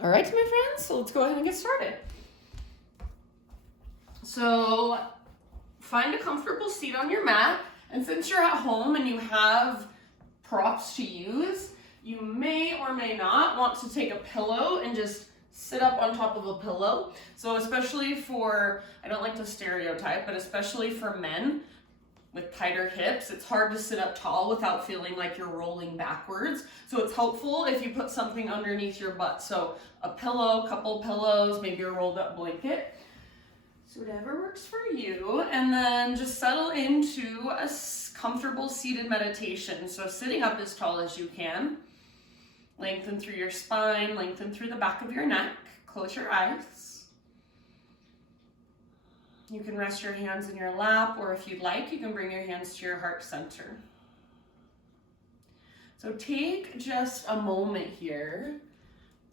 All right, my friends, so let's go ahead and get started. So find a comfortable seat on your mat, and since you're at home and you have props to use, you may or may not want to take a pillow and just sit up on top of a pillow. So especially for, I don't like to stereotype, but especially for men with tighter hips, it's hard to sit up tall without feeling like you're rolling backwards. So it's helpful if you put something underneath your butt. So a pillow, couple pillows, maybe a rolled up blanket. So whatever works for you. And then just settle into a comfortable seated meditation. So sitting up as tall as you can. Lengthen through your spine, lengthen through the back of your neck. Close your eyes. You can rest your hands in your lap, or if you'd like, you can bring your hands to your heart center. So take just a moment here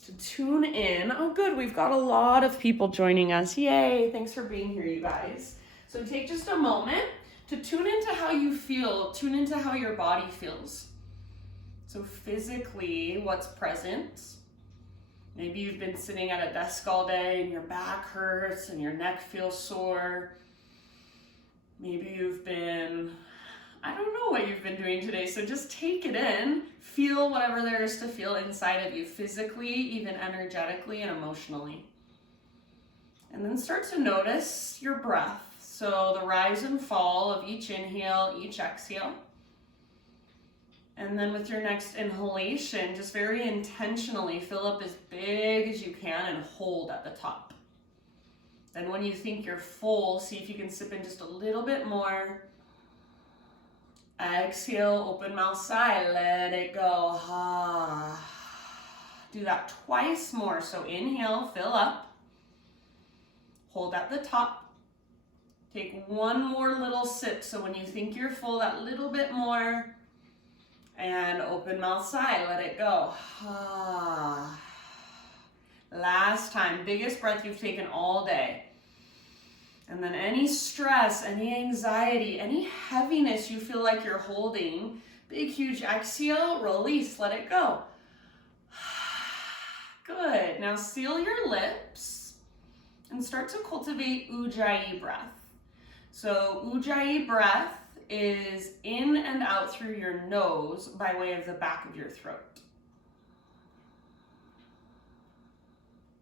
to tune in. Oh, good, we've got a lot of people joining us. Yay, thanks for being here, you guys. So take just a moment to tune into how you feel, tune into how your body feels. So physically, what's present? Maybe you've been sitting at a desk all day and your back hurts and your neck feels sore. Maybe you've been, I don't know what you've been doing today, so just take it in. Feel whatever there is to feel inside of you, physically, even energetically and emotionally. And then start to notice your breath. So the rise and fall of each inhale, each exhale. And then with your next inhalation, just very intentionally fill up as big as you can and hold at the top. Then when you think you're full, see if you can sip in just a little bit more. Exhale, open mouth sigh, let it go. Do that twice more. So inhale, fill up. Hold at the top. Take one more little sip. So when you think you're full, that little bit more. And open mouth sigh, let it go. Last time, biggest breath you've taken all day. And then any stress, any anxiety, any heaviness you feel like you're holding, big, huge exhale, release, let it go. Good. Now seal your lips and start to cultivate Ujjayi breath. So Ujjayi breath is in and out through your nose by way of the back of your throat.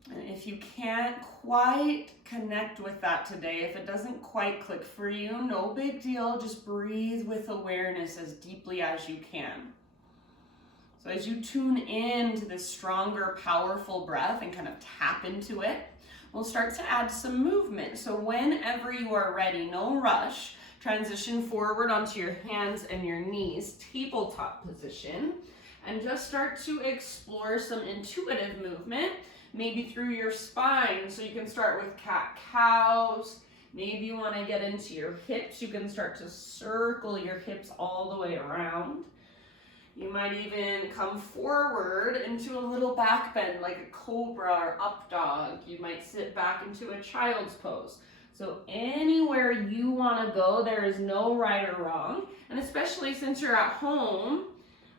And if you can't quite connect with that today, if it doesn't quite click for you, no big deal. Just breathe with awareness as deeply as you can. So as you tune in to this stronger, powerful breath and kind of tap into it, we'll start to add some movement. So whenever you are ready, no rush, transition forward onto your hands and your knees, tabletop position, and just start to explore some intuitive movement, maybe through your spine. So you can start with cat-cows. Maybe you want to get into your hips. You can start to circle your hips all the way around. You might even come forward into a little back bend like a cobra or up dog. You might sit back into a child's pose. So anywhere you want to go, there is no right or wrong. And especially since you're at home,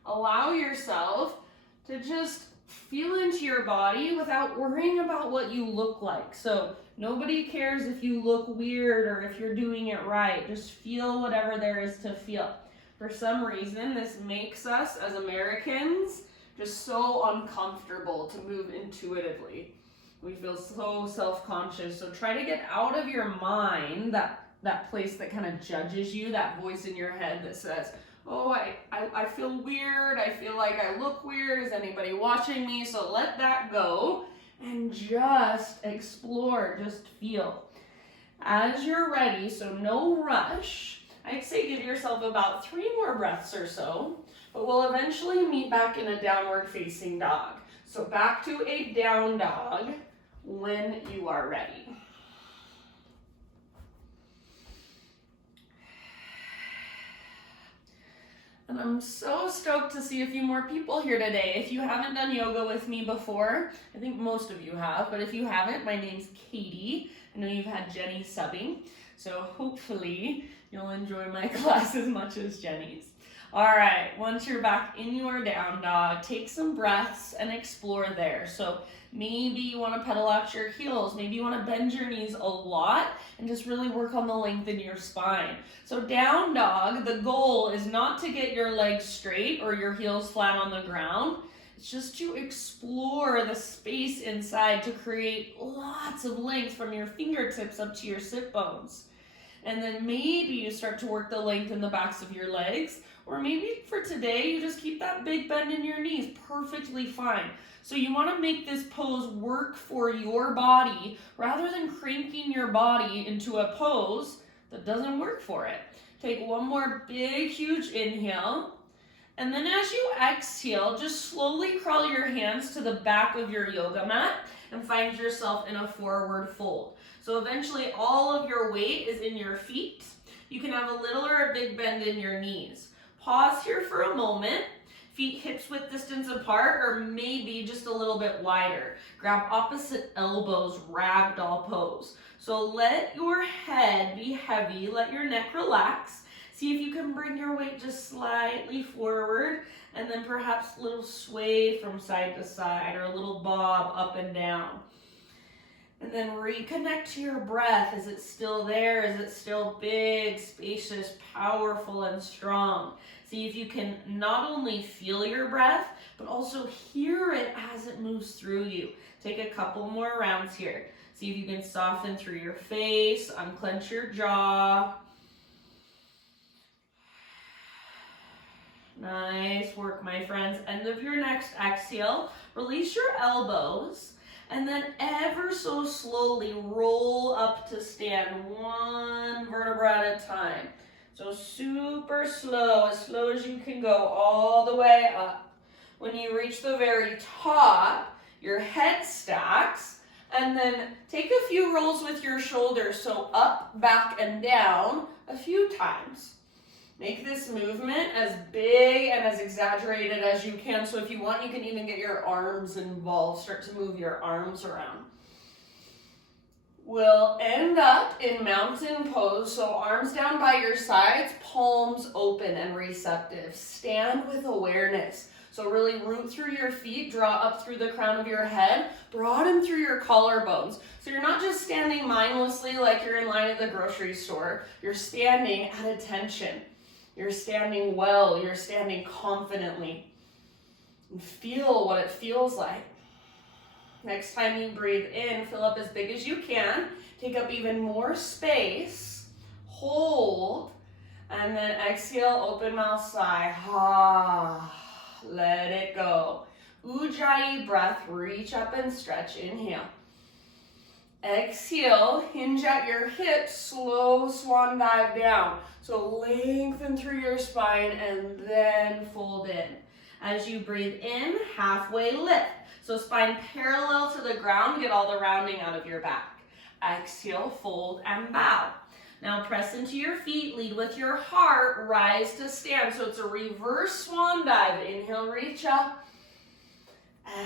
allow yourself to just feel into your body without worrying about what you look like. So nobody cares if you look weird or if you're doing it right. Just feel whatever there is to feel. For some reason, this makes us as Americans just so uncomfortable to move intuitively. We feel so self-conscious. So try to get out of your mind that place that kind of judges you, that voice in your head that says, oh, I feel weird. I feel like I look weird. Is anybody watching me? So let that go and just explore, just feel. As you're ready, so no rush, I'd say give yourself about 3 more breaths or so, but we'll eventually meet back in a downward facing dog. So back to a down dog when you are ready. And I'm so stoked to see a few more people here today. If you haven't done yoga with me before, I think most of you have, but if you haven't, my name's Katie. I know you've had Jenny subbing, so hopefully you'll enjoy my class as much as Jenny's. All right, once you're back in your down dog, take some breaths and explore there. So maybe you want to pedal out your heels. Maybe you want to bend your knees a lot and just really work on the length in your spine. So down dog, the goal is not to get your legs straight or your heels flat on the ground. It's just to explore the space inside to create lots of length from your fingertips up to your sit bones. And then maybe you start to work the length in the backs of your legs, or maybe for today you just keep that big bend in your knees, perfectly fine. So you want to make this pose work for your body rather than cranking your body into a pose that doesn't work for it. Take one more big, huge inhale. And then as you exhale, just slowly crawl your hands to the back of your yoga mat and find yourself in a forward fold. So eventually all of your weight is in your feet. You can have a little or a big bend in your knees. Pause here for a moment. Feet hips width distance apart or maybe just a little bit wider. Grab opposite elbows, ragdoll pose. So let your head be heavy, let your neck relax. See if you can bring your weight just slightly forward and then perhaps a little sway from side to side or a little bob up and down. And then reconnect to your breath. Is it still there? Is it still big, spacious, powerful, and strong? See if you can not only feel your breath, but also hear it as it moves through you. Take a couple more rounds here. See if you can soften through your face, unclench your jaw. Nice work, my friends. End of your next exhale. Release your elbows. And then ever so slowly roll up to stand, one vertebra at a time. So super slow, as slow as you can go, all the way up. When you reach the very top, your head stacks, and then take a few rolls with your shoulders, so up, back, and down a few times. Make this movement as big and as exaggerated as you can. So if you want, you can even get your arms involved. Start to move your arms around. We'll end up in mountain pose. So arms down by your sides, palms open and receptive. Stand with awareness. So really root through your feet, draw up through the crown of your head, broaden through your collarbones. So you're not just standing mindlessly like you're in line at the grocery store. You're standing at attention. You're standing well, you're standing confidently. And feel what it feels like. Next time you breathe in, fill up as big as you can. Take up even more space. Hold. And then exhale, open mouth, sigh. Let it go. Ujjayi breath, reach up and stretch. Inhale. Exhale, hinge at your hips, slow swan dive down. So lengthen through your spine and then fold in. As you breathe in, halfway lift. So spine parallel to the ground, get all the rounding out of your back. Exhale, fold and bow. Now press into your feet, lead with your heart, rise to stand. So it's a reverse swan dive. Inhale, reach up.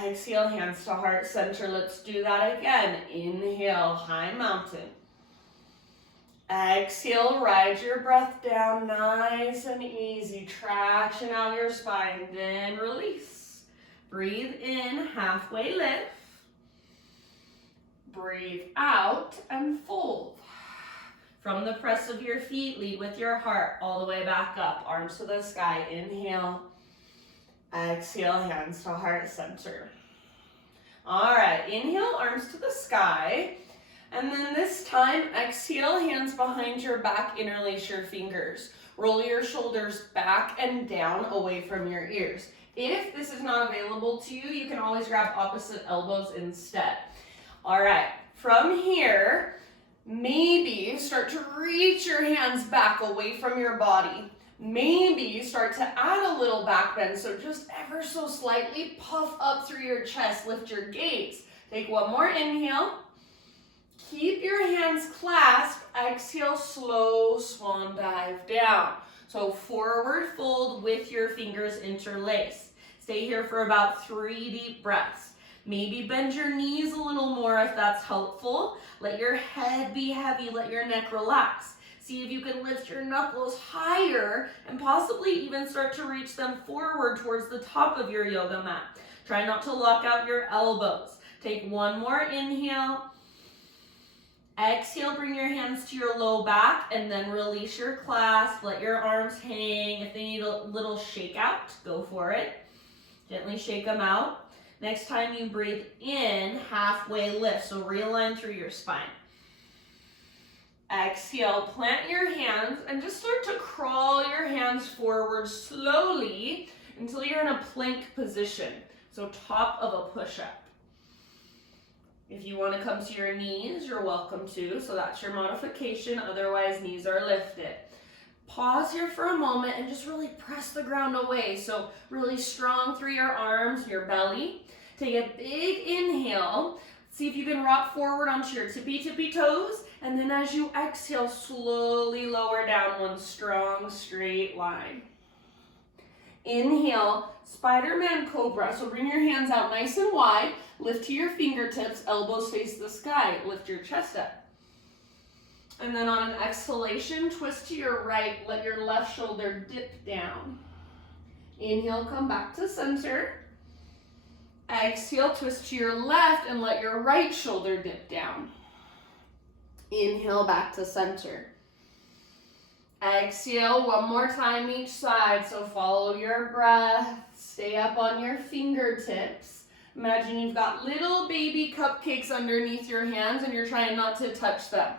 Exhale, hands to heart center. Let's do that again. Inhale, high mountain. Exhale, ride your breath down nice and easy. Traction out your spine, then release. Breathe in, halfway lift. Breathe out and fold. From the press of your feet, lead with your heart all the way back up. Arms to the sky. Inhale. Exhale, hands to heart center. All right, inhale, arms to the sky. And then this time, exhale, hands behind your back, interlace your fingers. Roll your shoulders back and down away from your ears. If this is not available to you, you can always grab opposite elbows instead. All right, from here, maybe start to reach your hands back away from your body. Maybe you start to add a little back bend, so just ever so slightly puff up through your chest, lift your gaze. Take one more inhale. Keep your hands clasped. Exhale, slow swan dive down. So forward fold with your fingers interlaced. Stay here for about 3 deep breaths. Maybe bend your knees a little more if that's helpful. Let your head be heavy, let your neck relax. See if you can lift your knuckles higher and possibly even start to reach them forward towards the top of your yoga mat. Try not to lock out your elbows. Take one more inhale. Exhale, bring your hands to your low back and then release your clasp. Let your arms hang. If they need a little shake out, go for it. Gently shake them out. Next time you breathe in, halfway lift. So realign through your spine. Exhale, plant your hands and just start to crawl your hands forward slowly until you're in a plank position. So top of a push-up. If you want to come to your knees, you're welcome to. So that's your modification. Otherwise, knees are lifted. Pause here for a moment and just really press the ground away. So really strong through your arms, your belly. Take a big inhale. See if you can rock forward onto your tippy toes. And then as you exhale, slowly lower down one strong straight line. Inhale, Spider-Man Cobra. So bring your hands out nice and wide. Lift to your fingertips, elbows face the sky. Lift your chest up. And then on an exhalation, twist to your right. Let your left shoulder dip down. Inhale, come back to center. Exhale, twist to your left and let your right shoulder dip down. Inhale, back to center. Exhale, one more time each side. So follow your breath. Stay up on your fingertips. Imagine you've got little baby cupcakes underneath your hands and you're trying not to touch them.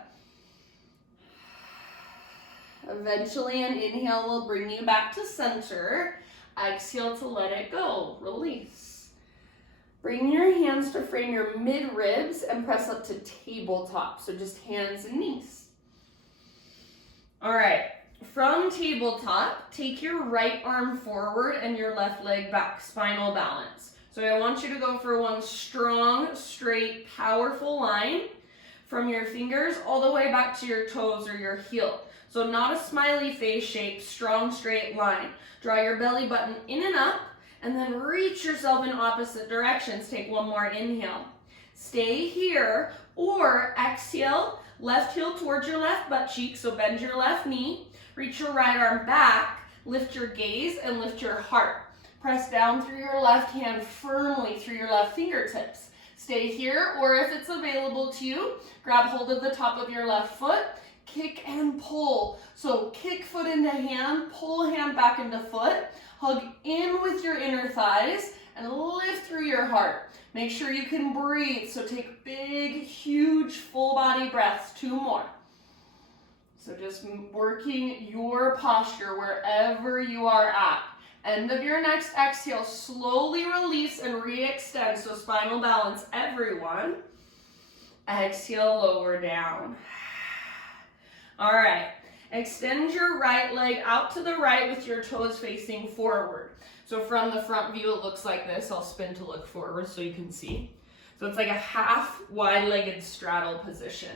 Eventually, an inhale will bring you back to center. Exhale to let it go. Release. Bring your hands to frame your mid-ribs and press up to tabletop. So just hands and knees. All right, from tabletop, take your right arm forward and your left leg back, spinal balance. So I want you to go for one strong, straight, powerful line from your fingers all the way back to your toes or your heel. So not a smiley face shape, strong, straight line. Draw your belly button in and up and then reach yourself in opposite directions. Take one more inhale. Stay here or exhale. Left heel towards your left butt cheek, so bend your left knee. Reach your right arm back, lift your gaze, and lift your heart. Press down through your left hand firmly through your left fingertips. Stay here, or if it's available to you, grab hold of the top of your left foot, kick and pull. So kick foot into hand, pull hand back into foot, hug in with your inner thighs, and lift through your heart. Make sure you can breathe, so take big, huge, full body breaths. 2 more. So just working your posture wherever you are at. End of your next exhale, slowly release and re-extend, so spinal balance, everyone. Exhale, lower down. All right, extend your right leg out to the right with your toes facing forward. So from the front view, it looks like this. I'll spin to look forward so you can see. So it's like a half wide-legged straddle position.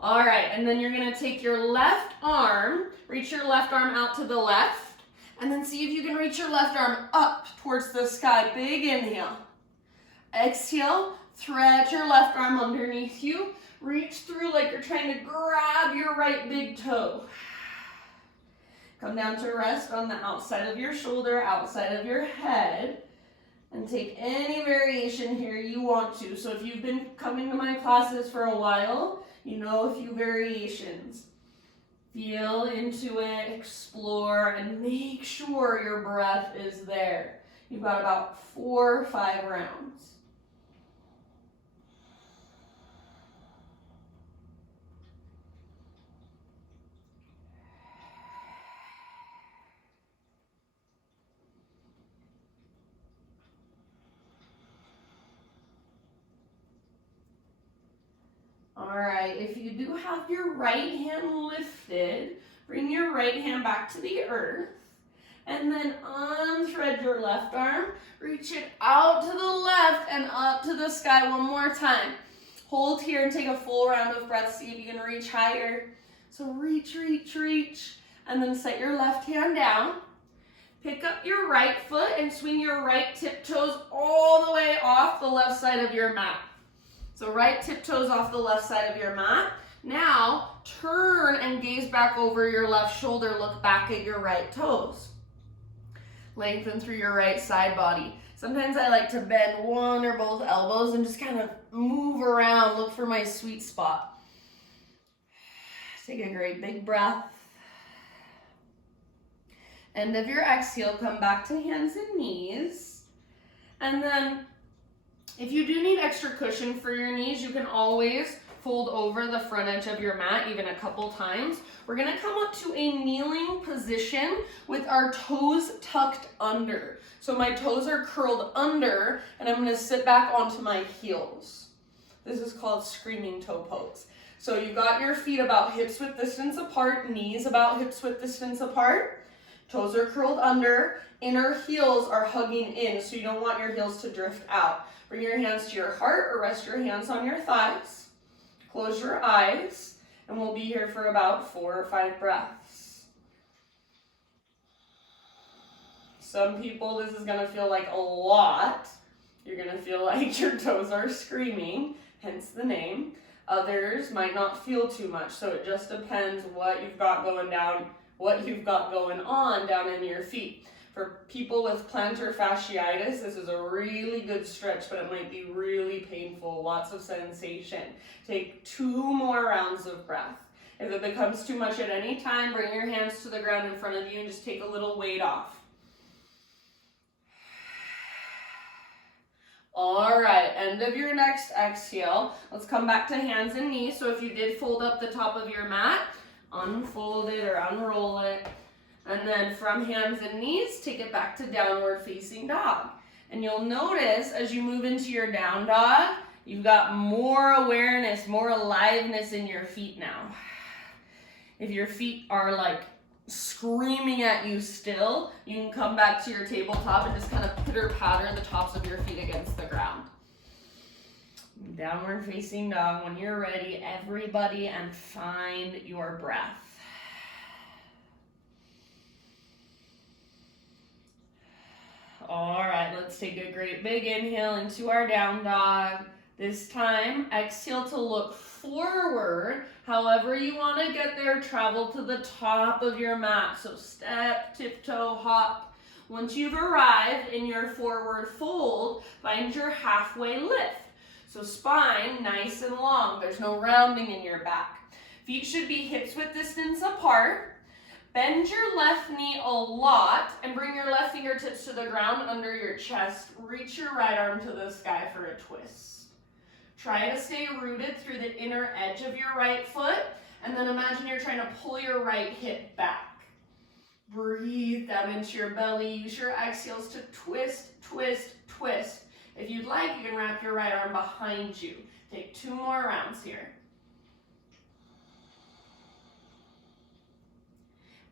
All right, and then you're gonna take your left arm, reach your left arm out to the left, and then see if you can reach your left arm up towards the sky. Big inhale. Exhale, thread your left arm underneath you. Reach through like you're trying to grab your right big toe. Come down to rest on the outside of your shoulder, outside of your head, and take any variation here you want to. So if you've been coming to my classes for a while, you know a few variations. Feel into it, explore, and make sure your breath is there. You've got about 4 or 5 rounds. All right, if you do have your right hand lifted, bring your right hand back to the earth, and then unthread your left arm, reach it out to the left and up to the sky one more time. Hold here and take a full round of breath, see if you can reach higher. So reach, reach, reach, and then set your left hand down. Pick up your right foot and swing your right tiptoes all the way off the left side of your mat. So right tiptoes off the left side of your mat. Now, turn and gaze back over your left shoulder. Look back at your right toes. Lengthen through your right side body. Sometimes I like to bend one or both elbows and just kind of move around, look for my sweet spot. Take a great big breath. End of your exhale, come back to hands and knees. And then if you do need extra cushion for your knees, you can always fold over the front edge of your mat even a couple times. We're gonna come up to a kneeling position with our toes tucked under. So my toes are curled under and I'm gonna sit back onto my heels. This is called screaming toe pose. So you've got your feet about hips width distance apart, knees about hips width distance apart. Toes are curled under, inner heels are hugging in, so you don't want your heels to drift out. Bring your hands to your heart or rest your hands on your thighs. Close your eyes, and we'll be here for about 4 or 5 breaths. Some people, this is gonna feel like a lot. You're gonna feel like your toes are screaming, hence the name. Others might not feel too much, so it just depends what you've got going on down in your feet. For people with plantar fasciitis, this is a really good stretch, but it might be really painful, lots of sensation. Take 2 more rounds of breath. If it becomes too much at any time, bring your hands to the ground in front of you and just take a little weight off. All right, end of your next exhale. Let's come back to hands and knees. So if you did fold up the top of your mat, unfold it or unroll it. And then from hands and knees, take it back to downward facing dog. And you'll notice as you move into your down dog, you've got more awareness, more aliveness in your feet now. If your feet are like screaming at you still, you can come back to your tabletop and just kind of pitter-patter the tops of your feet against the ground. Downward facing dog. When you're ready, everybody, and find your breath. All right, let's take a great big inhale into our down dog. This time, exhale to look forward. However you want to get there, travel to the top of your mat. So step, tiptoe, hop. Once you've arrived in your forward fold, find your halfway lift. So spine nice and long. There's no rounding in your back. Feet should be hips width distance apart. Bend your left knee a lot and bring your left fingertips to the ground under your chest. Reach your right arm to the sky for a twist. Try to stay rooted through the inner edge of your right foot, and then imagine you're trying to pull your right hip back. Breathe down into your belly. Use your exhales to twist, twist, twist. If you'd like, you can wrap your right arm behind you. Take 2 more rounds here.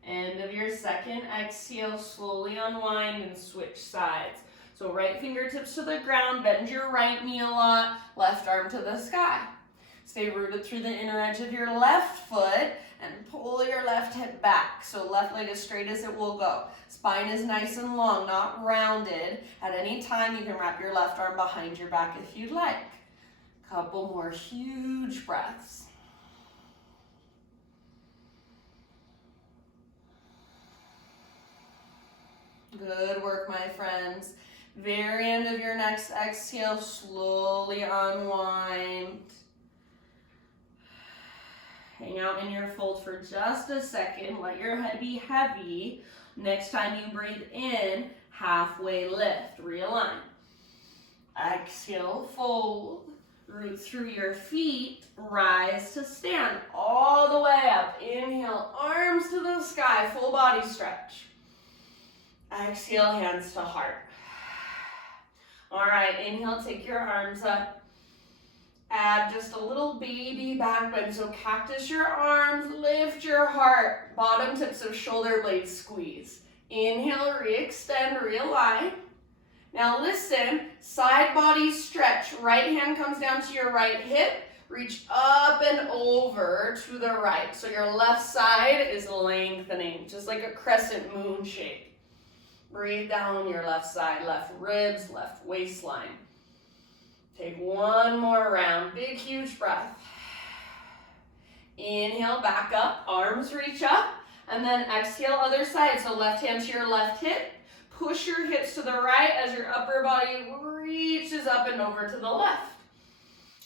End of your second exhale, slowly unwind and switch sides. So right fingertips to the ground, bend your right knee a lot, left arm to the sky. Stay rooted through the inner edge of your left foot and pull your left hip back. So left leg as straight as it will go. Spine is nice and long, not rounded. At any time, you can wrap your left arm behind your back if you'd like. Couple more huge breaths. Good work, my friends. Very end of your next exhale, slowly unwind. Hang out in your fold for just a second. Let your head be heavy. Next time you breathe in, halfway lift. Realign. Exhale, fold. Root through your feet. Rise to stand. All the way up. Inhale, arms to the sky. Full body stretch. Exhale, hands to heart. All right, inhale, take your arms up. Add just a little baby back bend. So cactus your arms, lift your heart. Bottom tips of shoulder blades squeeze. Inhale, re-extend, realign. Now listen, side body stretch. Right hand comes down to your right hip. Reach up and over to the right. So your left side is lengthening, just like a crescent moon shape. Breathe down your left side, left ribs, left waistline. Take 1 more round. Big, huge breath. Inhale, back up, arms reach up, and then exhale, other side. So left hand to your left hip. Push your hips to the right as your upper body reaches up and over to the left.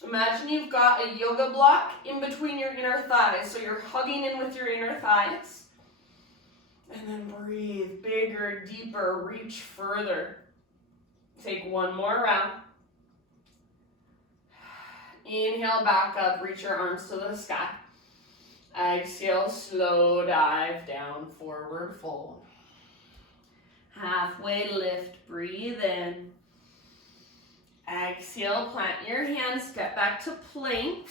Imagine you've got a yoga block in between your inner thighs, so you're hugging in with your inner thighs. And then breathe, bigger, deeper, reach further. Take one more round. Inhale, back up, reach your arms to the sky. Exhale, slow dive down, forward fold. Halfway lift, breathe in. Exhale, plant your hands, step back to plank.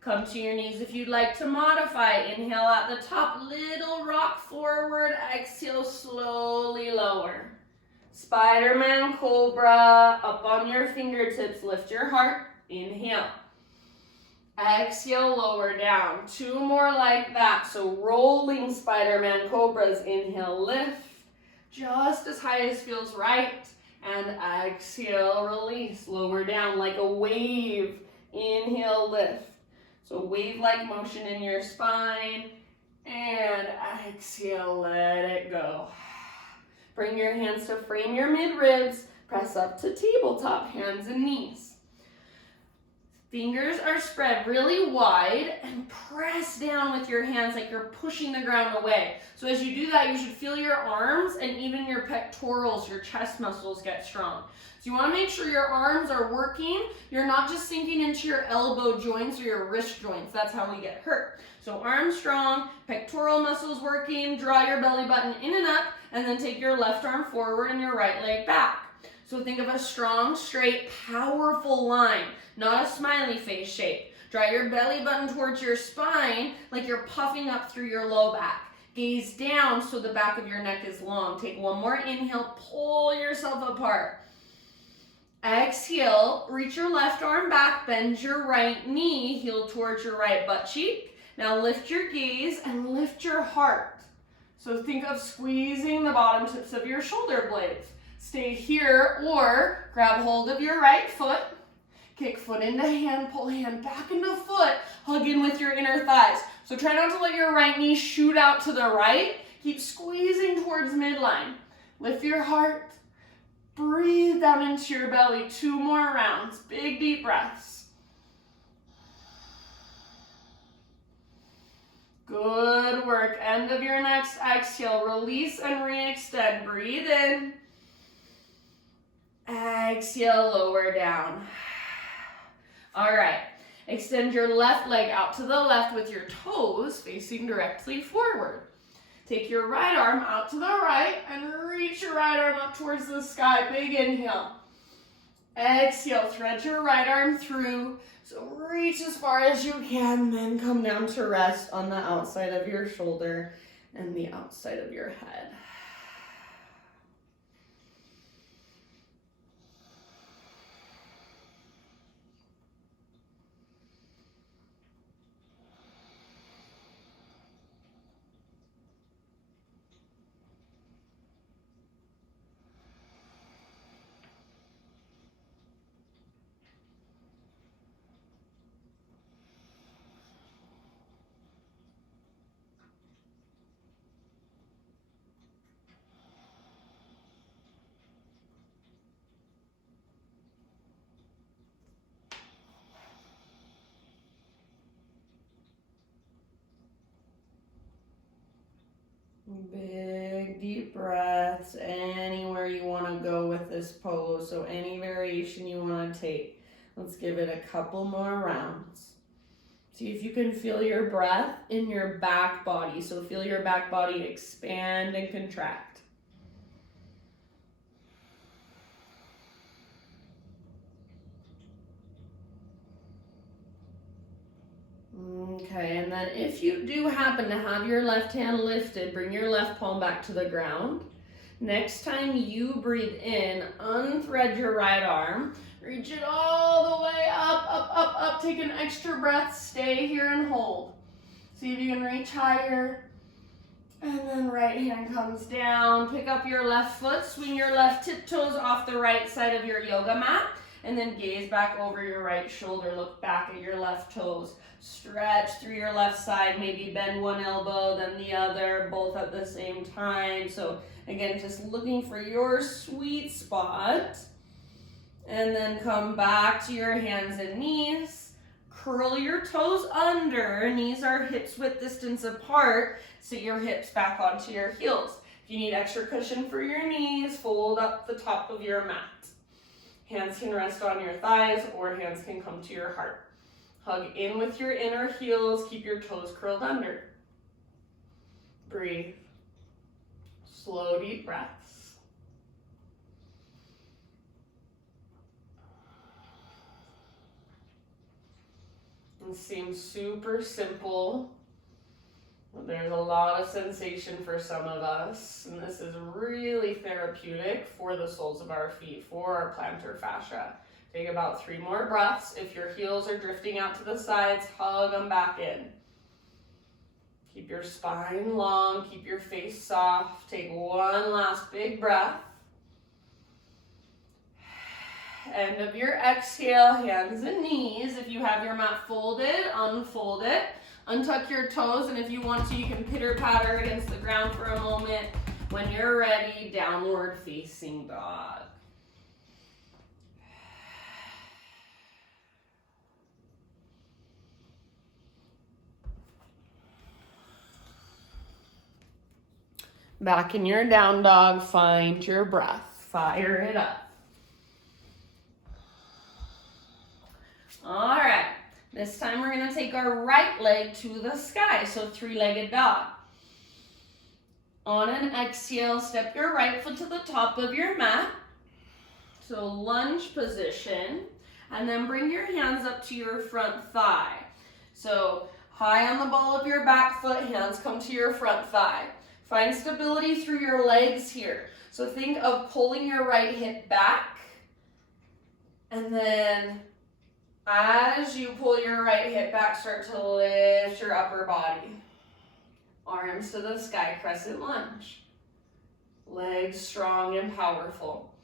Come to your knees if you'd like to modify. Inhale at the top, little rock forward. Exhale, slowly lower. Spider-Man Cobra, up on your fingertips, lift your heart. Inhale. Exhale, lower down. Two more like that. So rolling Spider-Man Cobras. Inhale, lift. Just as high as feels right. And exhale, release. Lower down like a wave. Inhale, lift. So wave-like motion in your spine. And exhale, let it go. Bring your hands to frame your mid-ribs. Press up to tabletop, hands and knees. Fingers are spread really wide and press down with your hands like you're pushing the ground away. So as you do that, you should feel your arms and even your pectorals, your chest muscles get strong. So you want to make sure your arms are working. You're not just sinking into your elbow joints or your wrist joints. That's how we get hurt. So arms strong, pectoral muscles working, draw your belly button in and up, and then take your left arm forward and your right leg back. So think of a strong, straight, powerful line, not a smiley face shape. Draw your belly button towards your spine like you're puffing up through your low back. Gaze down so the back of your neck is long. Take one more inhale, pull yourself apart. Exhale, reach your left arm back, bend your right knee, heel towards your right butt cheek. Now lift your gaze and lift your heart. So think of squeezing the bottom tips of your shoulder blades. Stay here or grab hold of your right foot, kick foot into hand, pull hand back into foot, hug in with your inner thighs. So try not to let your right knee shoot out to the right. Keep squeezing towards midline. Lift your heart. Breathe down into your belly. 2 more rounds. Big deep breaths. Good work. End of your next exhale. Release and re-extend. Breathe in. Exhale, lower down. All right. Extend your left leg out to the left with your toes facing directly forward. Take your right arm out to the right and reach your right arm up towards the sky. Big inhale. Exhale, thread your right arm through. So reach as far as you can, then come down to rest on the outside of your shoulder and the outside of your head. Big deep breaths anywhere you want to go with this pose. So any variation you want to take. Let's give it a couple more rounds. See if you can feel your breath in your back body. So feel your back body expand and contract. Okay, and then if you do happen to have your left hand lifted, bring your left palm back to the ground. Next time you breathe in, unthread your right arm. Reach it all the way up, up, up, up. Take an extra breath. Stay here and hold. See if you can reach higher. And then right hand comes down. Pick up your left foot. Swing your left tiptoes off the right side of your yoga mat. And then gaze back over your right shoulder. Look back at your left toes. Stretch through your left side. Maybe bend one elbow, then the other, both at the same time. So again, just looking for your sweet spot. And then come back to your hands and knees. Curl your toes under. Knees are hips width distance apart. Sit your hips back onto your heels. If you need extra cushion for your knees, fold up the top of your mat. Hands can rest on your thighs or hands can come to your heart. Hug in with your inner heels. Keep your toes curled under. Breathe. Slow, deep breaths. It seems super simple. There's a lot of sensation for some of us, and this is really therapeutic for the soles of our feet, for our plantar fascia. Take about 3 more breaths. If your heels are drifting out to the sides, hug them back in. Keep your spine long, keep your face soft. Take one last big breath. End of your exhale, hands and knees. If you have your mat folded, unfold it. Untuck your toes, and if you want to, you can pitter-patter against the ground for a moment. When you're ready, downward facing dog. Back in your down dog, find your breath. Fire it up. All right. This time we're going to take our right leg to the sky, so 3-legged dog. On an exhale, step your right foot to the top of your mat. So lunge position, and then bring your hands up to your front thigh. So high on the ball of your back foot, hands come to your front thigh. Find stability through your legs here. So think of pulling your right hip back, and then as you pull your right hip back, start to lift your upper body. Arms to the sky, crescent lunge. Legs strong and powerful.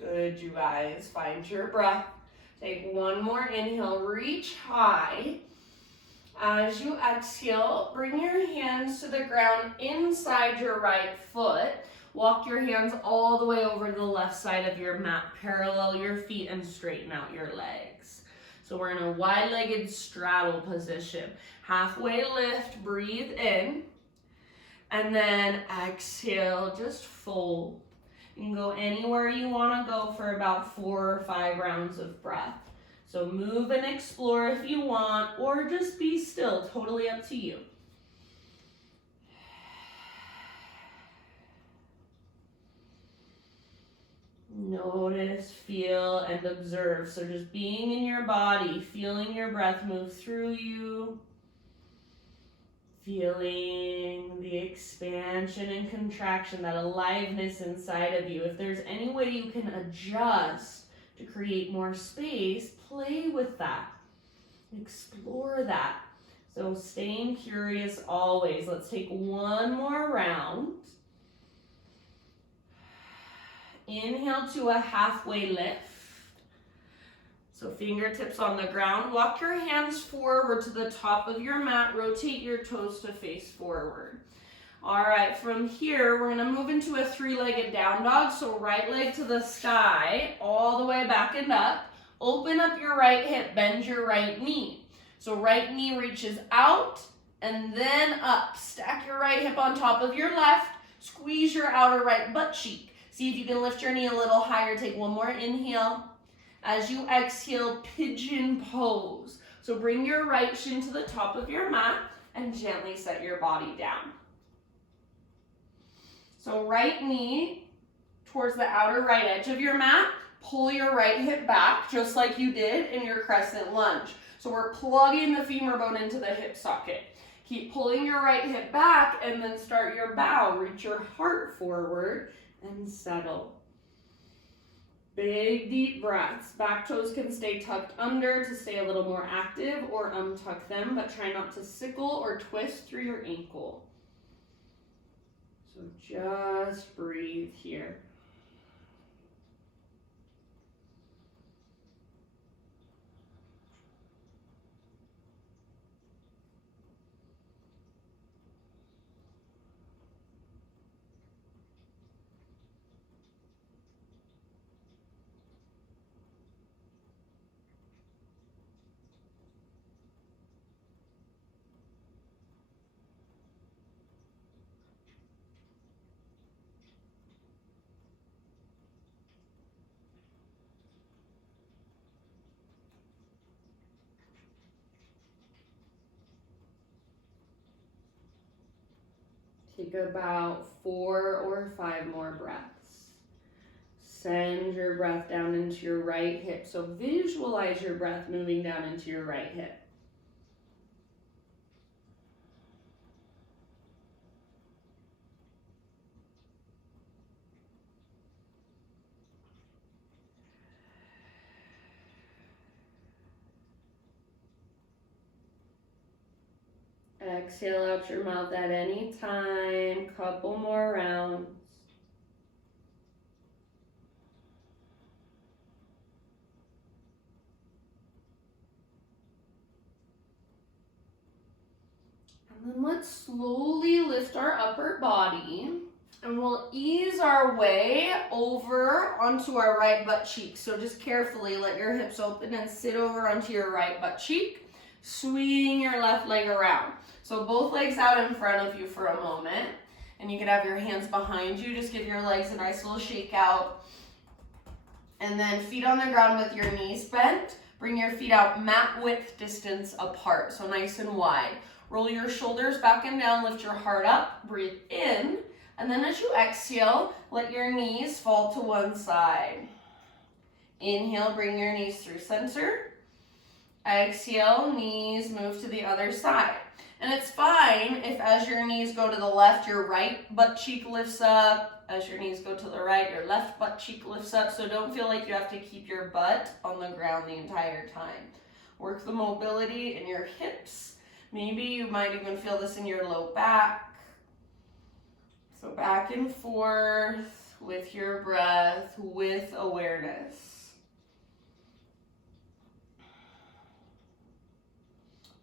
Good, you guys. Find your breath. Take one more inhale, reach high. As you exhale, bring your hands to the ground inside your right foot. Walk your hands all the way over to the left side of your mat. Parallel your feet and straighten out your legs. So we're in a wide-legged straddle position. Halfway lift, breathe in. And then exhale, just fold. You can go anywhere you want to go for about 4 or 5 rounds of breath. So move and explore if you want, or just be still, totally up to you. Notice, feel, and observe. So just being in your body, feeling your breath move through you, feeling the expansion and contraction, that aliveness inside of you. If there's any way you can adjust to create more space, play with that. Explore that. So staying curious always. Let's take one more round. Inhale to a halfway lift. So fingertips on the ground. Walk your hands forward to the top of your mat. Rotate your toes to face forward. All right, from here, we're gonna move into a 3-legged down dog. So right leg to the sky, all the way back and up. Open up your right hip, bend your right knee. So right knee reaches out and then up. Stack your right hip on top of your left. Squeeze your outer right butt cheek. See if you can lift your knee a little higher. Take one more inhale. As you exhale, pigeon pose. So bring your right shin to the top of your mat and gently set your body down. So right knee towards the outer right edge of your mat. Pull your right hip back just like you did in your crescent lunge. So we're plugging the femur bone into the hip socket. Keep pulling your right hip back and then start your bow. Reach your heart forward and settle. Big deep breaths. Back toes can stay tucked under to stay a little more active, or untuck them, but try not to sickle or twist through your ankle. So just breathe here. Take about 4 or 5 more breaths. Send your breath down into your right hip. So visualize your breath moving down into your right hip. Exhale out your mouth at any time. Couple more rounds. And then let's slowly lift our upper body. And we'll ease our way over onto our right butt cheek. So just carefully let your hips open and sit over onto your right butt cheek. Swing your left leg around. So both legs out in front of you for a moment. And you can have your hands behind you. Just give your legs a nice little shake out. And then feet on the ground with your knees bent. Bring your feet out mat width distance apart. So nice and wide. Roll your shoulders back and down. Lift your heart up. Breathe in. And then as you exhale, let your knees fall to one side. Inhale, bring your knees through center. Exhale, knees move to the other side. And it's fine if as your knees go to the left, your right butt cheek lifts up. As your knees go to the right, your left butt cheek lifts up. So don't feel like you have to keep your butt on the ground the entire time. Work the mobility in your hips. Maybe you might even feel this in your low back. So back and forth with your breath, with awareness.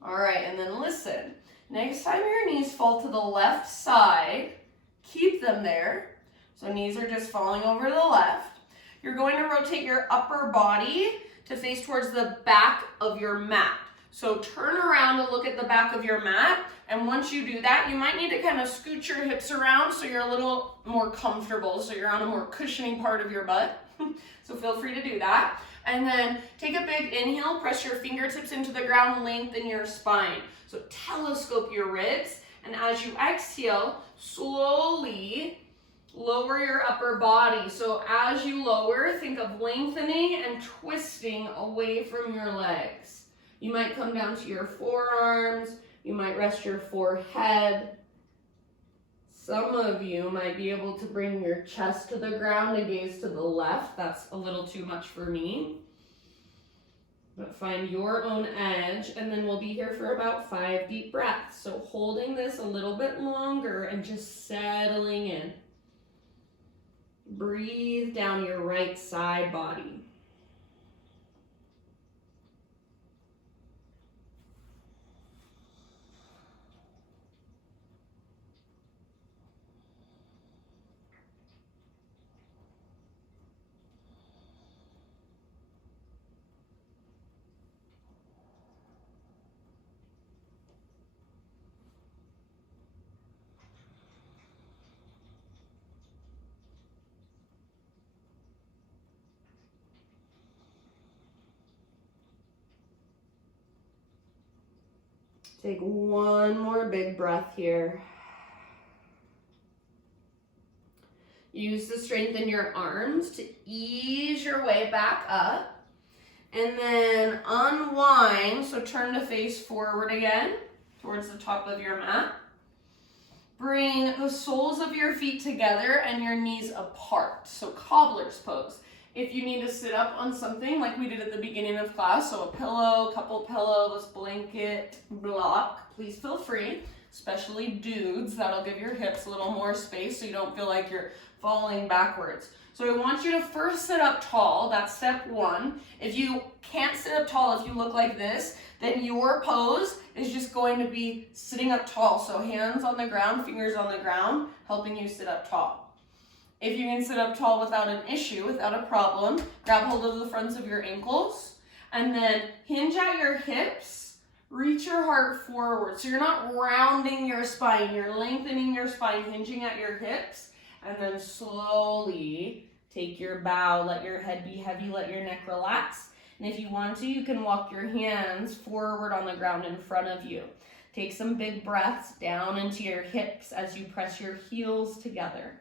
All right, and then listen. Next time your knees fall to the left side, keep them there. So knees are just falling over to the left. You're going to rotate your upper body to face towards the back of your mat. So turn around to look at the back of your mat. And once you do that, you might need to kind of scoot your hips around so you're a little more comfortable, so you're on a more cushioning part of your butt. So feel free to do that. And then take a big inhale, press your fingertips into the ground, lengthen your spine. So telescope your ribs. And as you exhale, slowly lower your upper body. So as you lower, think of lengthening and twisting away from your legs. You might come down to your forearms. You might rest your forehead. Some of you might be able to bring your chest to the ground and gaze to the left. That's a little too much for me. But find your own edge, and then we'll be here for about 5 deep breaths. So holding this a little bit longer and just settling in. Breathe down your right side body. Take one more big breath here. Use the strength in your arms to ease your way back up. And then unwind, so turn to face forward again, towards the top of your mat. Bring the soles of your feet together and your knees apart, so cobbler's pose. If you need to sit up on something like we did at the beginning of class, so a pillow, couple pillows, blanket, block, please feel free, especially dudes. That'll give your hips a little more space so you don't feel like you're falling backwards. So I want you to first sit up tall. That's step one. If you can't sit up tall, if you look like this, then your pose is just going to be sitting up tall. So hands on the ground, fingers on the ground, helping you sit up tall. If you can sit up tall without an issue, without a problem, grab hold of the fronts of your ankles and then hinge at your hips, reach your heart forward. So you're not rounding your spine, you're lengthening your spine, hinging at your hips, and then slowly take your bow, let your head be heavy, let your neck relax. And if you want to, you can walk your hands forward on the ground in front of you. Take some big breaths down into your hips as you press your heels together.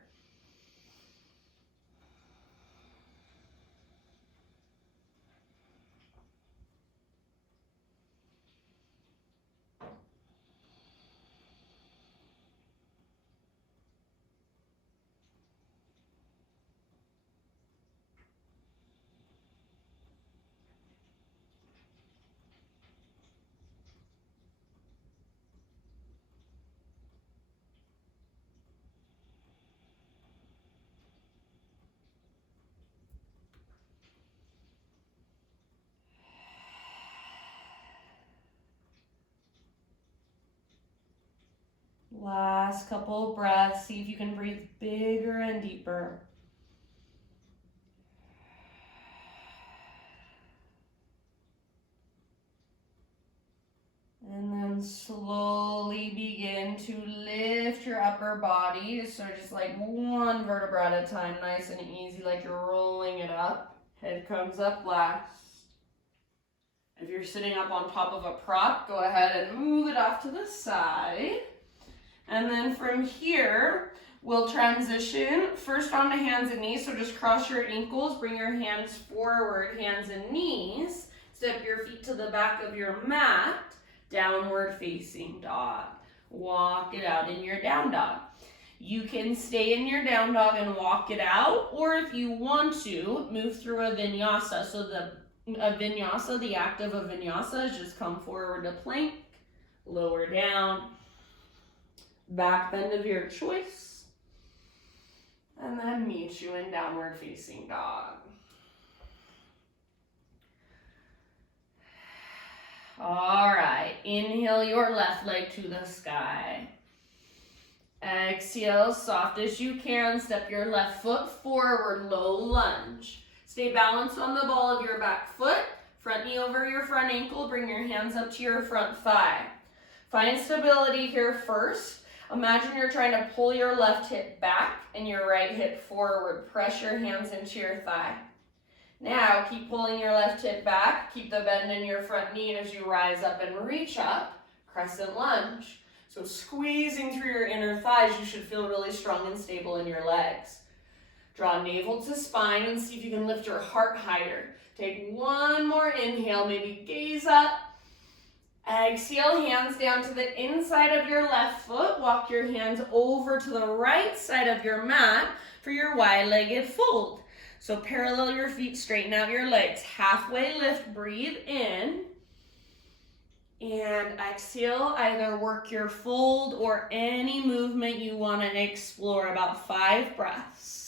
Last couple of breaths. See if you can breathe bigger and deeper. And then slowly begin to lift your upper body. So just like one vertebra at a time, nice and easy, like you're rolling it up. Head comes up last. If you're sitting up on top of a prop, go ahead and move it off to the side. And then from here, we'll transition first onto hands and knees. So just cross your ankles, bring your hands forward, hands and knees. Step your feet to the back of your mat, downward facing dog. Walk it out in your down dog. You can stay in your down dog and walk it out, or if you want to, move through a vinyasa. So the act of a vinyasa is just come forward to plank, lower down, back bend of your choice, and then meet you in downward facing dog. All right, inhale your left leg to the sky. Exhale, soft as you can, step your left foot forward, low lunge. Stay balanced on the ball of your back foot, front knee over your front ankle, bring your hands up to your front thigh. Find stability here first. Imagine you're trying to pull your left hip back and your right hip forward. Press your hands into your thigh. Now keep pulling your left hip back. Keep the bend in your front knee as you rise up and reach up. Crescent lunge. So squeezing through your inner thighs, you should feel really strong and stable in your legs. Draw navel to spine and see if you can lift your heart higher. Take one more inhale, maybe gaze up. Exhale, hands down to the inside of your left foot. Walk your hands over to the right side of your mat for your wide-legged fold. So parallel your feet, straighten out your legs. Halfway lift, breathe in. And exhale, either work your fold or any movement you want to explore. About 5 breaths.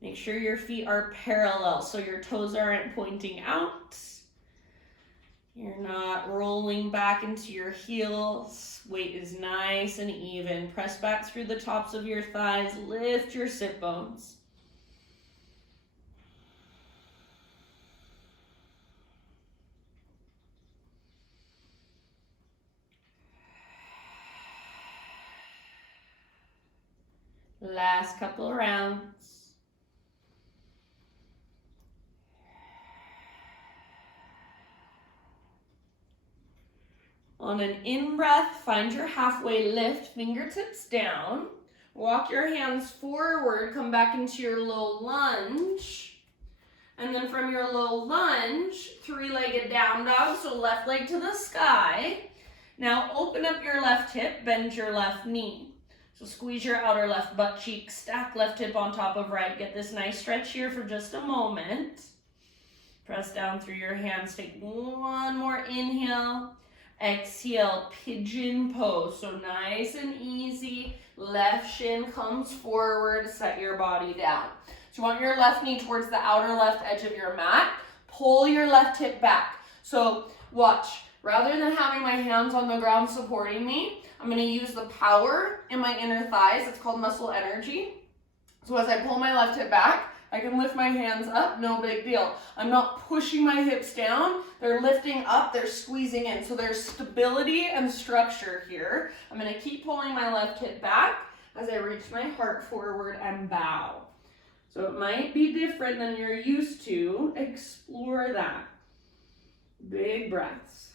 Make sure your feet are parallel so your toes aren't pointing out. You're not rolling back into your heels. Weight is nice and even. Press back through the tops of your thighs. Lift your sit bones. Last couple of rounds. On an in-breath, find your halfway lift, fingertips down. Walk your hands forward, come back into your low lunge. And then from your low lunge, 3-legged down dog, so left leg to the sky. Now open up your left hip, bend your left knee. So squeeze your outer left butt cheek, stack left hip on top of right. Get this nice stretch here for just a moment. Press down through your hands, take one more inhale. Exhale, pigeon pose. So nice and easy. Left shin comes forward. Set your body down. So you want your left knee towards the outer left edge of your mat. Pull your left hip back. So watch. Rather than having my hands on the ground supporting me, I'm going to use the power in my inner thighs. It's called muscle energy. So as I pull my left hip back, I can lift my hands up, no big deal. I'm not pushing my hips down. They're lifting up, they're squeezing in. So there's stability and structure here. I'm gonna keep pulling my left hip back as I reach my heart forward and bow. So it might be different than you're used to. Explore that. Big breaths.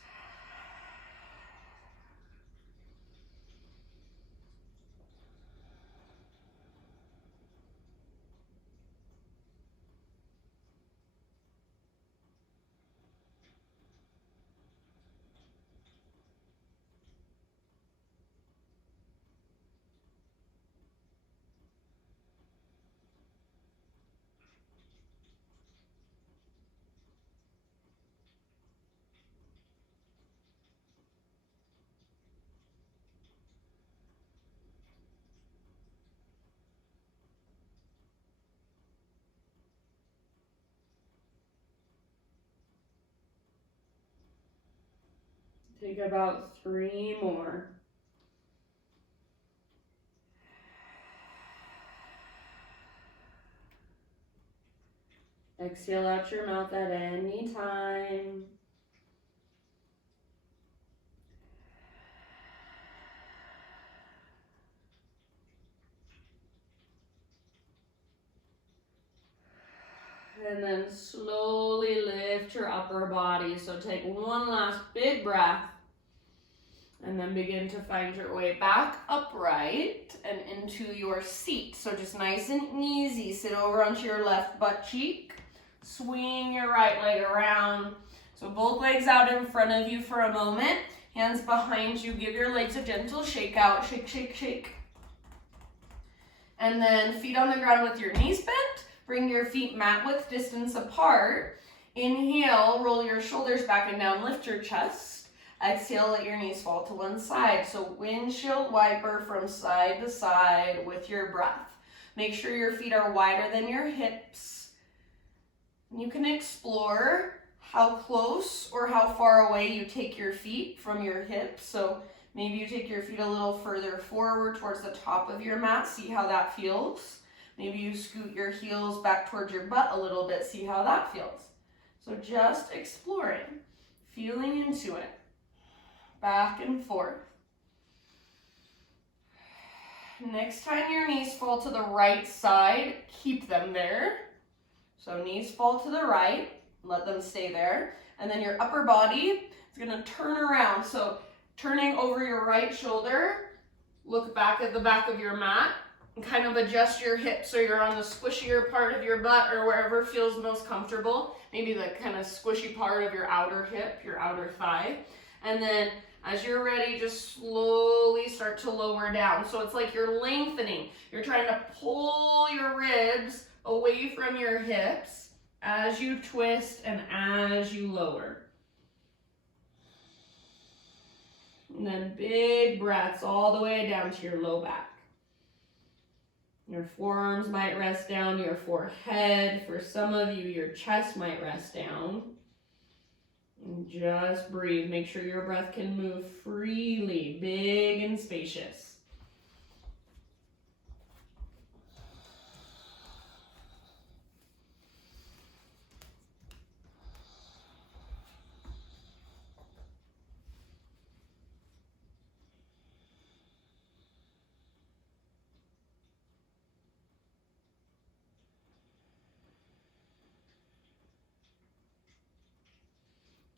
Take about 3 more. Exhale out your mouth at any time. And then slowly lift your upper body. So take one last big breath. And then begin to find your way back upright and into your seat. So just nice and easy. Sit over onto your left butt cheek. Swing your right leg around. So both legs out in front of you for a moment. Hands behind you. Give your legs a gentle shake out. Shake, shake, shake. And then feet on the ground with your knees bent. Bring your feet mat width distance apart. Inhale, roll your shoulders back and down. Lift your chest. Exhale, let your knees fall to one side. So windshield wiper from side to side with your breath. Make sure your feet are wider than your hips. You can explore how close or how far away you take your feet from your hips. So maybe you take your feet a little further forward towards the top of your mat. See how that feels. Maybe you scoot your heels back towards your butt a little bit. See how that feels. So just exploring, feeling into it. Back and forth. Next time your knees fall to the right side, keep them there. So knees fall to the right, let them stay there. And then your upper body is going to turn around. So turning over your right shoulder, look back at the back of your mat and kind of adjust your hips so you're on the squishier part of your butt or wherever feels most comfortable. Maybe the kind of squishy part of your outer hip, your outer thigh. And then as you're ready, just slowly start to lower down. So it's like you're lengthening. You're trying to pull your ribs away from your hips as you twist and as you lower. And then big breaths all the way down to your low back. Your forearms might rest down, your forehead. For some of you, your chest might rest down. And just breathe. Make sure your breath can move freely, big and spacious.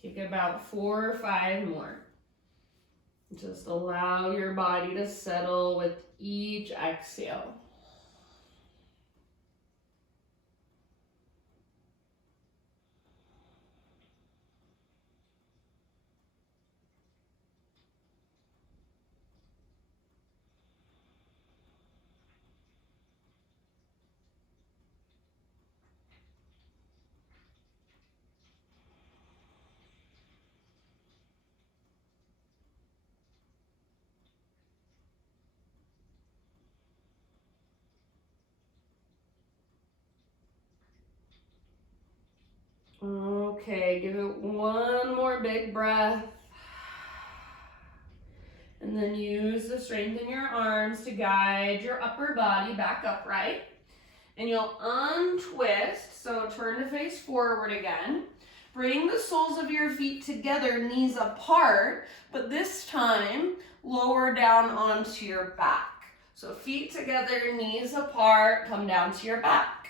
Take about 4 or 5 more. Just allow your body to settle with each exhale. Okay, give it one more big breath. And then use the strength in your arms to guide your upper body back upright. And you'll untwist, so turn to face forward again. Bring the soles of your feet together, knees apart, but this time lower down onto your back. So feet together, knees apart, come down to your back.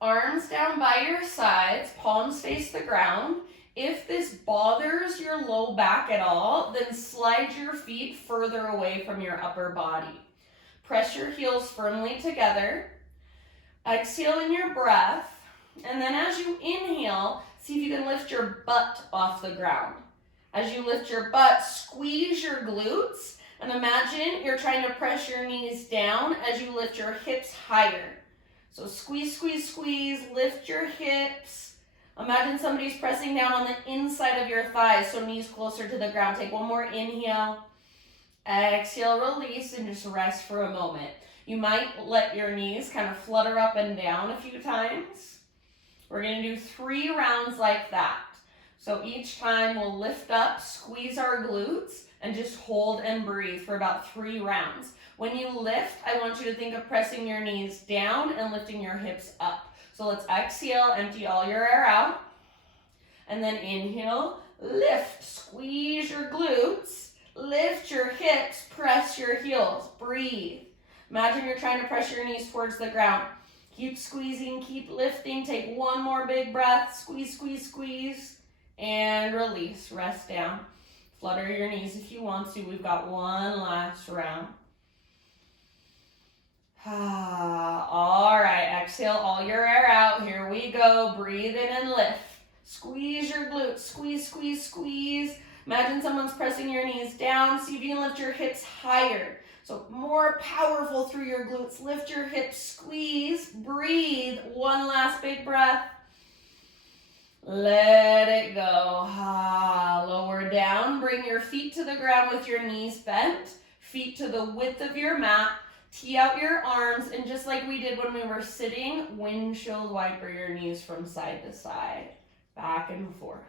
Arms down by your sides, palms face the ground. If this bothers your low back at all, then slide your feet further away from your upper body. Press your heels firmly together. Exhale in your breath. And then as you inhale, see if you can lift your butt off the ground. As you lift your butt, squeeze your glutes. And imagine you're trying to press your knees down as you lift your hips higher. So squeeze, squeeze, squeeze, lift your hips. Imagine somebody's pressing down on the inside of your thighs, so knees closer to the ground. Take one more inhale. Exhale, release, and just rest for a moment. You might let your knees kind of flutter up and down a few times. We're going to do 3 rounds like that. So each time we'll lift up, squeeze our glutes, and just hold and breathe for about 3 rounds. When you lift, I want you to think of pressing your knees down and lifting your hips up. So let's exhale, empty all your air out. And then inhale, lift, squeeze your glutes, lift your hips, press your heels, breathe. Imagine you're trying to press your knees towards the ground. Keep squeezing, keep lifting. Take one more big breath. Squeeze, squeeze, squeeze. And release, rest down. Flutter your knees if you want to. We've got one last round. All right, exhale all your air out. Here we go. Breathe in and lift. Squeeze your glutes. Squeeze, squeeze, squeeze. Imagine someone's pressing your knees down. See if you can lift your hips higher. So more powerful through your glutes. Lift your hips, squeeze, breathe. One last big breath. Let it go. Lower down. Bring your feet to the ground with your knees bent. Feet to the width of your mat. Tee out your arms, and just like we did when we were sitting, windshield wiper your knees from side to side, back and forth.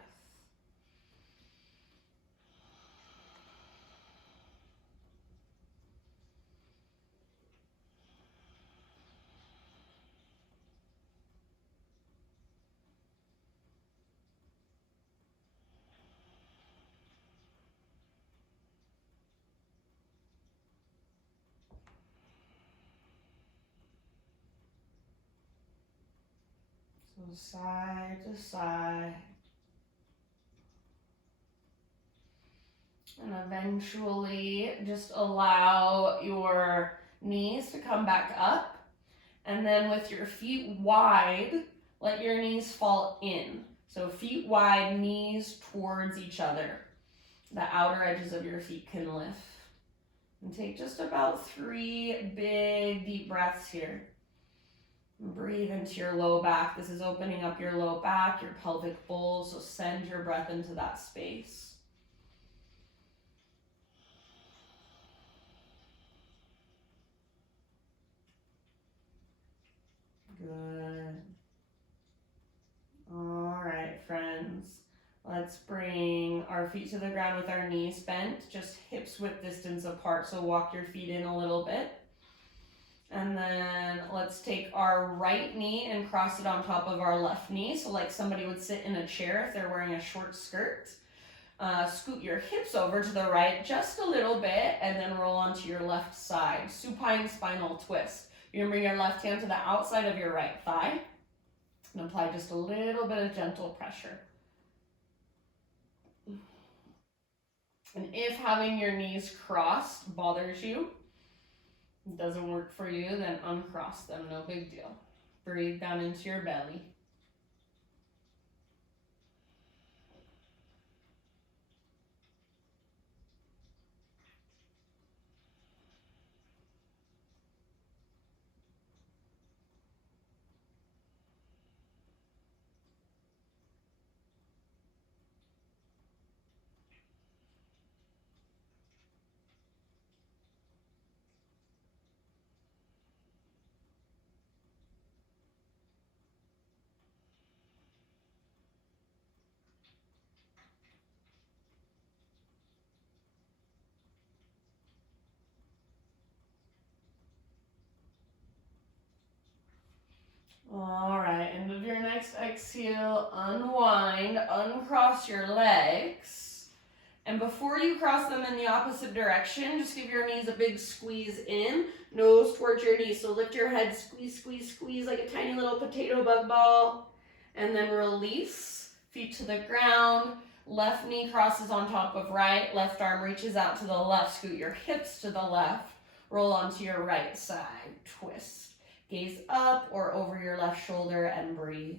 So side to side. And eventually just allow your knees to come back up. And then with your feet wide, let your knees fall in. So feet wide, knees towards each other. The outer edges of your feet can lift. And take just about 3 big deep breaths here. Breathe into your low back. This is opening up your low back, your pelvic bowl, so send your breath into that space. Good. All right, friends. Let's bring our feet to the ground with our knees bent, just hips width distance apart, so walk your feet in a little bit. And then let's take our right knee and cross it on top of our left knee. So like somebody would sit in a chair if they're wearing a short skirt. Scoot your hips over to the right just a little bit and then roll onto your left side. Supine spinal twist. You're gonna bring your left hand to the outside of your right thigh and apply just a little bit of gentle pressure. And if having your knees crossed bothers you, doesn't work for you, then uncross them, no big deal. Breathe down into your belly. All right, end of your next exhale, unwind, uncross your legs, And before you cross them in the opposite direction, just give your knees a big squeeze in, nose towards your knees. So lift your head, squeeze, squeeze, squeeze like a tiny little potato bug ball. And then release, feet to the ground. Left knee crosses on top of right. Left arm reaches out to the left. Scoot your hips to the left. Roll onto your right side. Twist. Gaze up or over your left shoulder and breathe.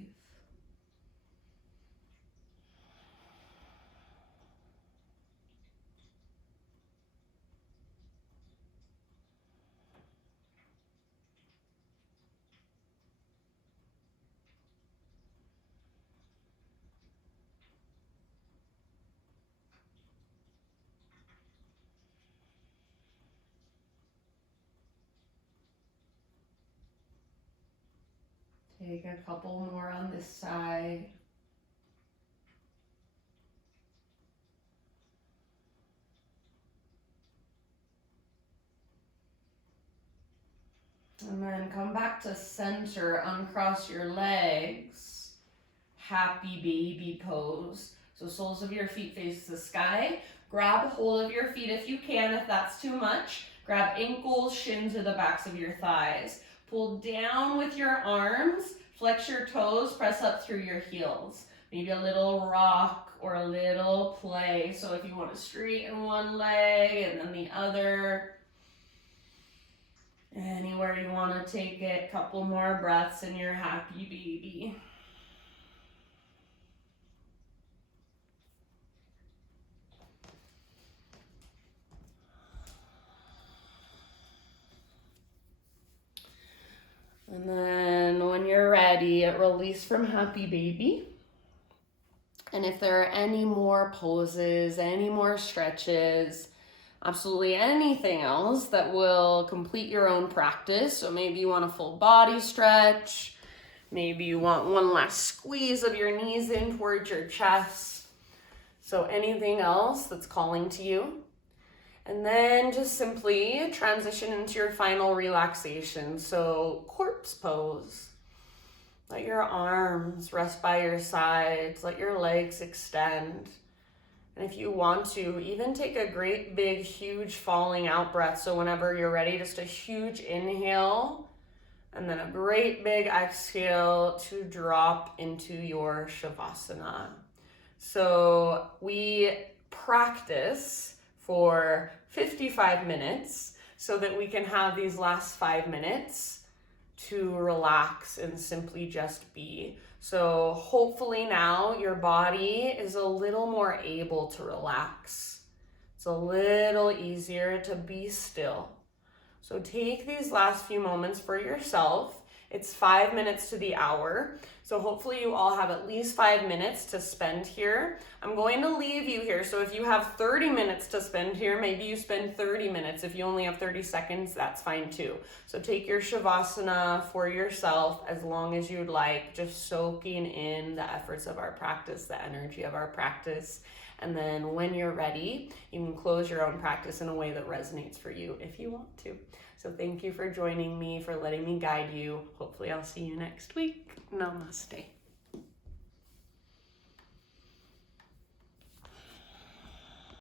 Take a couple more on this side. And then come back to center, uncross your legs. Happy baby pose. So soles of your feet face the sky. Grab hold of your feet if you can, if that's too much. Grab ankles, shin to the backs of your thighs. Pull down with your arms, flex your toes, press up through your heels. Maybe a little rock or a little play. So if you want to straighten one leg and then the other, anywhere you want to take it, couple more breaths in your happy baby. And then when you're ready, release from happy baby. And if there are any more poses, any more stretches, absolutely anything else that will complete your own practice. So maybe you want a full body stretch. Maybe you want one last squeeze of your knees in towards your chest. So anything else that's calling to you. And then just simply transition into your final relaxation. So corpse pose. Let your arms rest by your sides. Let your legs extend. And if you want to, even take a great big, huge falling out breath. So whenever you're ready, just a huge inhale. And then a great big exhale to drop into your Shavasana. So we practice for 55 minutes so that we can have these last 5 minutes to relax and simply just be. So hopefully now your body is a little more able to relax. It's a little easier to be still. So take these last few moments for yourself. It's 5 minutes to the hour. So hopefully you all have at least 5 minutes to spend here. I'm going to leave you here. So if you have 30 minutes to spend here, maybe you spend 30 minutes. If you only have 30 seconds, that's fine too. So take your Shavasana for yourself as long as you'd like, just soaking in the efforts of our practice, the energy of our practice. And then when you're ready, you can close your own practice in a way that resonates for you if you want to. So thank you for joining me, for letting me guide you. Hopefully I'll see you next week. Namaste.